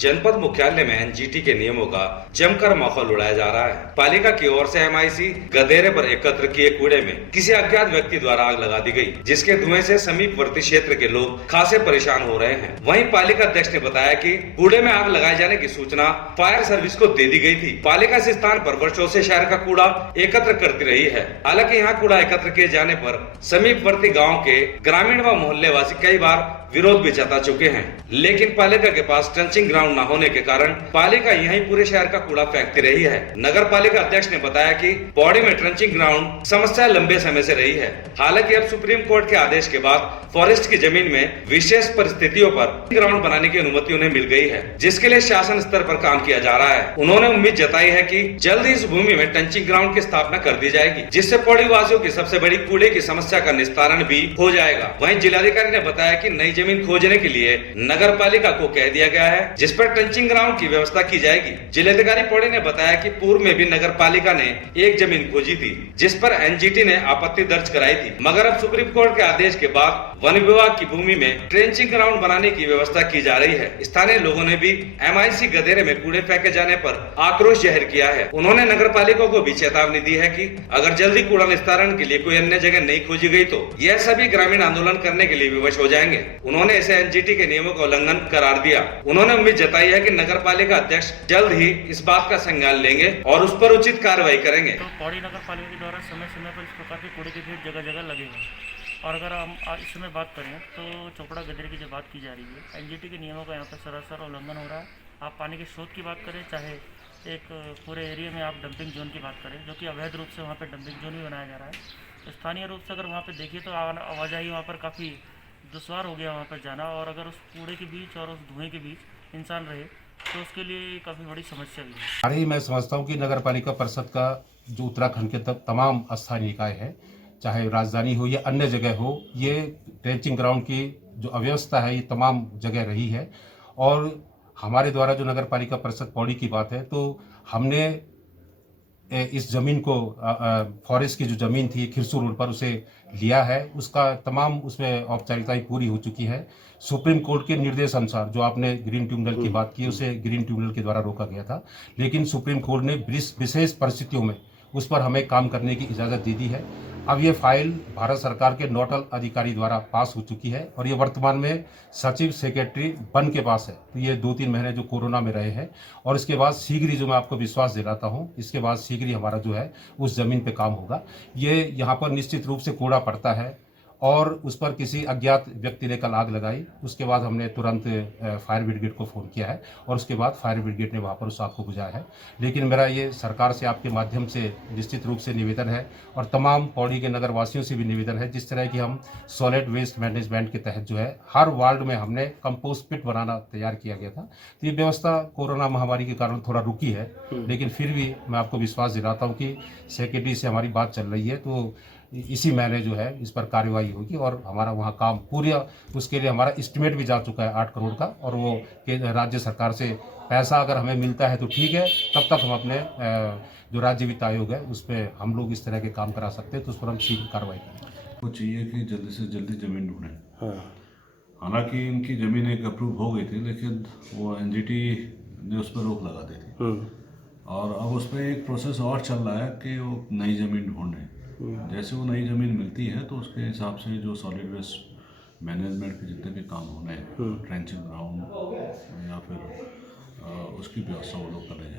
जनपद मुख्यालय में एनजीटी के नियमों का जमकर माहौल उड़ाया जा रहा है। पालिका की ओर से एमआईसी गदेरे पर एकत्र किए कूड़े में किसी अज्ञात व्यक्ति द्वारा आग लगा दी गई, जिसके धुएं से समीपवर्ती क्षेत्र के लोग खासे परेशान हो रहे हैं। वहीं पालिका अध्यक्ष ने बताया कि कूड़े में आग लगाए जाने की सूचना फायर सर्विस को दे दी गई थी। पालिका इस स्थान पर वर्षों से शहर का कूड़ा एकत्र करती रही है। हालांकि यहाँ कूड़ा एकत्र किए जाने पर समीपवर्ती गाँव के ग्रामीण व मोहल्लेवासी कई बार विरोध भी जता चुके हैं, लेकिन पालिका के पास ट्रंचिंग ग्राउंड न होने के कारण पालिका यहीं पूरे शहर का कूड़ा फेंकती रही है। नगर पालिका अध्यक्ष ने बताया कि पौड़ी में ट्रंचिंग ग्राउंड समस्या लंबे समय से रही है। हालांकि अब सुप्रीम कोर्ट के आदेश के बाद फॉरेस्ट की जमीन में विशेष परिस्थितियों पर ग्राउंड बनाने की अनुमति उन्हें मिल गई है, जिसके लिए शासन स्तर पर काम किया जा रहा है। उन्होंने उम्मीद जताई है कि जल्द ही इस भूमि में ट्रंचिंग ग्राउंड की स्थापना कर दी जाएगी, जिससे पौड़ी वासियों की सबसे बड़ी कूड़े की समस्या का निस्तारण भी हो जाएगा। वहीं जिलाधिकारी ने बताया कि नई जमीन खोजने के लिए नगर पालिका को कह दिया गया है, जिस पर ट्रंचिंग ग्राउंड की व्यवस्था की जाएगी। जिलाधिकारी पौड़ी ने बताया कि पूर्व में भी नगर पालिका ने एक जमीन खोजी थी, जिस पर एनजीटी ने आपत्ति दर्ज कराई थी, मगर अब सुप्रीम कोर्ट के आदेश के बाद वन विभाग की भूमि में ट्रेंचिंग ग्राउंड बनाने की व्यवस्था की जा रही है। स्थानीय लोगों ने भी एमआईसी गदेरे में कूड़े फेंके जाने पर आक्रोश जाहिर किया है। उन्होंने नगर पालिका को भी चेतावनी दी है कि अगर जल्दी कूड़ा निस्तारण के लिए कोई अन्य जगह नहीं खोजी गई तो यह सभी ग्रामीण आंदोलन करने के लिए विवश हो जाएंगे। उन्होंने इसे एनजीटी के नियमों का उल्लंघन करार दिया। उन्होंने उम्मीद जताई है कि नगर पालिका अध्यक्ष जल्द ही इस बात का संज्ञान लेंगे और उस पर उचित कार्रवाई करेंगे। तो पौड़ी नगर पालिका के द्वारा समय समय पर इस प्रकार के कूड़े के ढेर जगह जगह लगेगा। और अगर हम इस समय बात करें तो चोपड़ा गदेरे की जो बात की जा रही है, एनजीटी के नियमों का यहाँ पर सरासर उल्लंघन हो रहा है। आप पानी के स्रोत की बात करें, चाहे एक पूरे एरिया में आप डंपिंग जोन की बात करें, जो कि अवैध रूप से वहाँ पर डंपिंग जोन भी बनाया जा रहा है। तो स्थानीय रूप से अगर वहाँ पर देखिए तो आवाजाही वहाँ पर काफ़ी दुश्वार हो गया वहाँ पर जाना, और अगर उस कूड़े के बीच और उस धुएँ के बीच इंसान रहे तो उसके लिए काफ़ी बड़ी समस्या भी है। अरे मैं समझता हूँ कि नगर पालिका परिषद का जो उत्तराखंड के तमाम स्थानीय निकाय है, चाहे राजधानी हो या अन्य जगह हो, ये ट्रेंचिंग ग्राउंड की जो अव्यवस्था है ये तमाम जगह रही है। और हमारे द्वारा जो नगर पालिका परिषद पौड़ी की बात है, तो हमने इस ज़मीन को फॉरेस्ट की जो ज़मीन थी खिरसू रोड पर उसे लिया है। उसका तमाम उसमें औपचारिकताएं पूरी हो चुकी है। सुप्रीम कोर्ट के निर्देश अनुसार जो आपने ग्रीन ट्रिब्यूनल की बात की, उसे ग्रीन ट्रिब्यूनल के द्वारा रोका गया था, लेकिन सुप्रीम कोर्ट ने विशेष परिस्थितियों में उस पर हमें काम करने की इजाज़त दे दी है। अब ये फाइल भारत सरकार के नोडल अधिकारी द्वारा पास हो चुकी है और ये वर्तमान में सचिव सेक्रेटरी वन के पास है। तो ये 2-3 महीने जो कोरोना में रहे हैं, और इसके बाद शीघ्र ही, जो मैं आपको विश्वास दिलाता हूँ, इसके बाद शीघ्र ही हमारा जो है उस ज़मीन पे काम होगा। ये यहाँ पर निश्चित रूप से कूड़ा पड़ता है और उस पर किसी अज्ञात व्यक्ति ने कल आग लगाई। उसके बाद हमने तुरंत फायर ब्रिगेड को फ़ोन किया है और उसके बाद फायर ब्रिगेड ने वहाँ पर उस आग को बुझाया है। लेकिन मेरा ये सरकार से आपके माध्यम से निश्चित रूप से निवेदन है, और तमाम पौड़ी के नगर वासियों से भी निवेदन है, जिस तरह की हम सॉलिड वेस्ट मैनेजमेंट के तहत जो है हर वार्ड में हमने कंपोस्ट पिट बनाना तैयार किया गया था। तो ये व्यवस्था कोरोना महामारी के कारण थोड़ा रुकी है, लेकिन फिर भी मैं आपको विश्वास दिलाता हूँ कि सेक्रेटरी से हमारी बात चल रही है, तो इसी महीने जो है इस पर कार्रवाई होगी और हमारा वहाँ काम पूरा, उसके लिए हमारा एस्टिमेट भी जा चुका है 8 करोड़ का, और वो राज्य सरकार से पैसा अगर हमें मिलता है तो ठीक है, तब तक हम अपने जो राज्य वित्त आयोग है उस पर हम लोग इस तरह के काम करा सकते हैं, तो उस पर हम शीघ्र कार्रवाई करें। वो चाहिए कि जल्दी से जल्दी ज़मीन ढूंढें। हालांकि इनकी ज़मीन एक अप्रूव हो गई थी, लेकिन वो एनजीटी ने उस पर रोक लगा दी थी, और अब उस पर एक प्रोसेस और चल रहा है कि वो नई ज़मीन ढूंढें। जैसे वो नई ज़मीन मिलती है तो उसके हिसाब से जो सॉलिड वेस्ट मैनेजमेंट के जितने भी काम होने हैं, ट्रेंचिंग ग्राउंड या फिर उसकी व्यवस्था वो लोग करेंगे।